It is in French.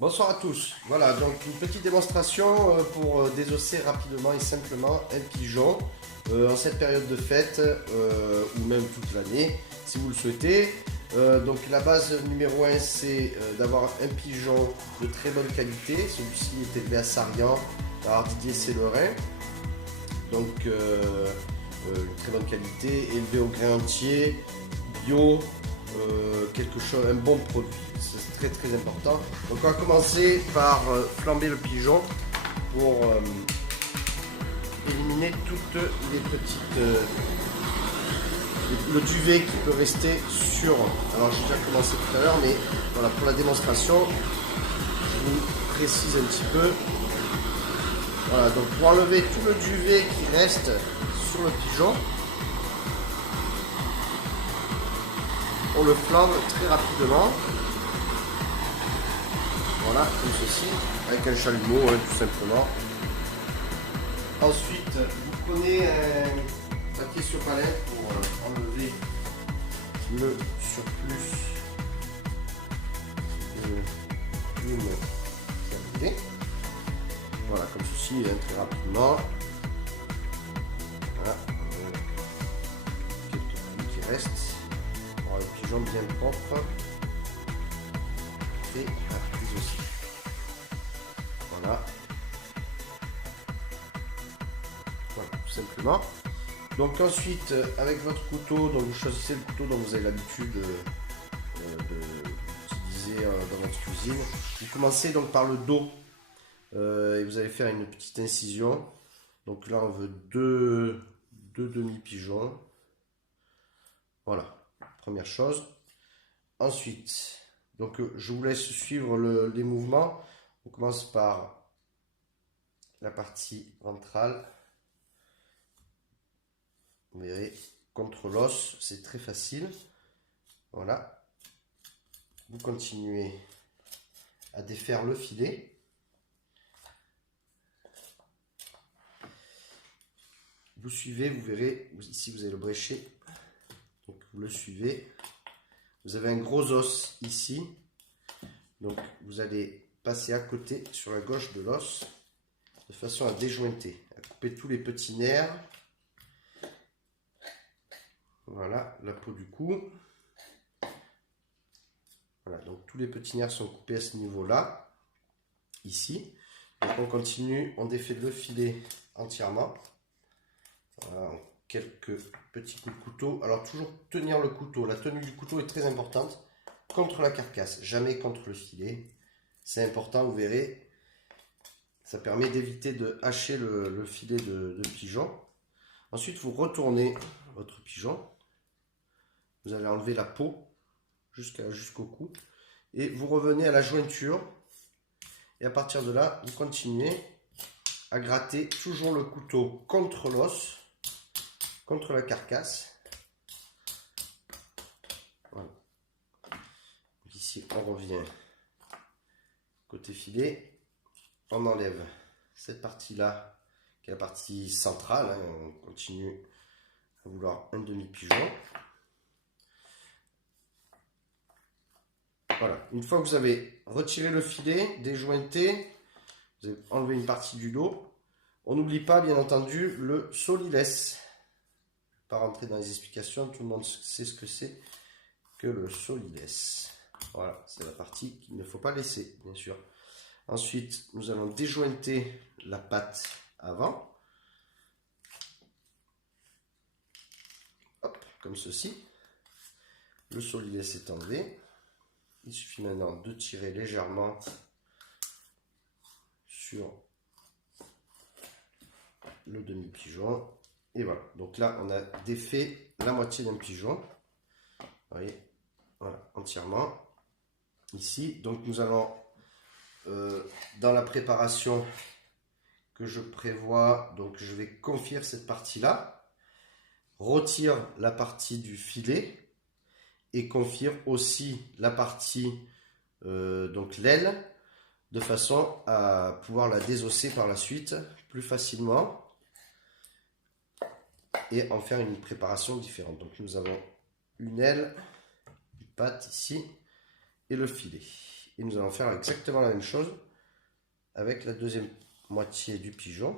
Bonsoir à tous. Voilà, donc une petite démonstration pour désosser rapidement et simplement un pigeon en cette période de fête ou même toute l'année si vous le souhaitez. Donc la base numéro 1 c'est d'avoir un pigeon de très bonne qualité. Celui-ci est élevé à Sarian par Didier Sellerin. Donc une très bonne qualité, élevé au grain entier, bio, quelque chose, un bon produit. C'est très très important. Donc on va commencer par flamber le pigeon pour éliminer toutes les petites le duvet qui peut rester sur. Alors j'ai déjà commencé tout à l'heure, mais voilà, pour la démonstration, je vous précise un petit peu. Voilà, donc pour enlever tout le duvet qui reste sur le pigeon, on le flambe très rapidement. Voilà, comme ceci, avec un chalumeau, tout simplement. Ensuite, vous prenez un papier sur palette pour enlever le surplus de plume qui est. Voilà, comme ceci, très rapidement. Voilà, quelques plumes qui restent. Pour le pigeon bien propre. Et la prise aussi. Voilà. Voilà, tout simplement. Donc ensuite, avec votre couteau, donc vous choisissez le couteau dont vous avez l'habitude d'utiliser dans votre cuisine. Vous commencez donc par le dos et vous allez faire une petite incision. Donc là, on veut deux demi-pigeons. Voilà, première chose. Ensuite, donc je vous laisse suivre les mouvements. On commence par la partie ventrale. Vous verrez, contre l'os, c'est très facile. Voilà. Vous continuez à défaire le filet. Vous suivez, vous verrez, ici vous avez le bréchet. Donc vous le suivez. Vous avez un gros os ici. Donc vous allez passer à côté sur la gauche de l'os de façon à déjointer, à couper tous les petits nerfs. Voilà, la peau du cou. Voilà, donc tous les petits nerfs sont coupés à ce niveau-là, ici. Donc on continue, on défait le filet entièrement. Voilà, quelques petits coups de couteau. Alors toujours tenir le couteau, la tenue du couteau est très importante contre la carcasse, jamais contre le filet. C'est important, vous verrez. Ça permet d'éviter de hacher le filet de pigeon. Ensuite, vous retournez votre pigeon. Vous allez enlever la peau jusqu'au cou. Et vous revenez à la jointure. Et à partir de là, vous continuez à gratter toujours le couteau contre l'os, contre la carcasse. Voilà. Donc ici, on revient côté filet. On enlève cette partie-là, qui est la partie centrale. On continue à vouloir un demi-pigeon. Voilà. Une fois que vous avez retiré le filet, déjointé, vous avez enlevé une partie du dos. On n'oublie pas, bien entendu, le solilès. Je ne vais pas rentrer dans les explications, tout le monde sait ce que c'est que le solilès. Voilà, c'est la partie qu'il ne faut pas laisser, bien sûr. Ensuite, nous allons déjointer la patte avant. Hop, comme ceci. Le solilès est enlevé. Il suffit maintenant de tirer légèrement sur le demi-pigeon. Et voilà. Donc là, on a défait la moitié d'un pigeon. Vous voyez, voilà, entièrement. Ici, donc nous allons... dans la préparation que je prévois, donc je vais confire cette partie-là, retire la partie du filet et confire aussi la partie, donc l'aile, de façon à pouvoir la désosser par la suite plus facilement et en faire une préparation différente. Donc nous avons une aile, une patte ici et le filet. Et nous allons faire exactement la même chose avec la deuxième moitié du pigeon.